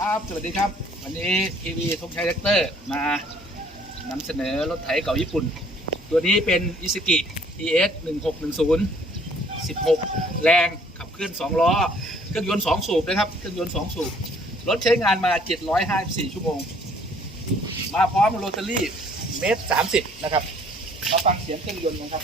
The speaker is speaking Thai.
ครับ สวัสดีครับ วันนี้ทีวีทงชัยแท็กเตอร์มานำเสนอรถไถเก่าญี่ปุ่น ตัวนี้เป็นอิสกิ ES 1610 16 แรงขับเคลื่อน2ล้อ เครื่องยนต์2สูบนะครับ เครื่องยนต์2สูบ รถใช้งานมา 754 ชั่วโมง มาพร้อมโรตารี่เมตร30 นะครับ มาฟังเสียงเครื่องยนต์กันครับ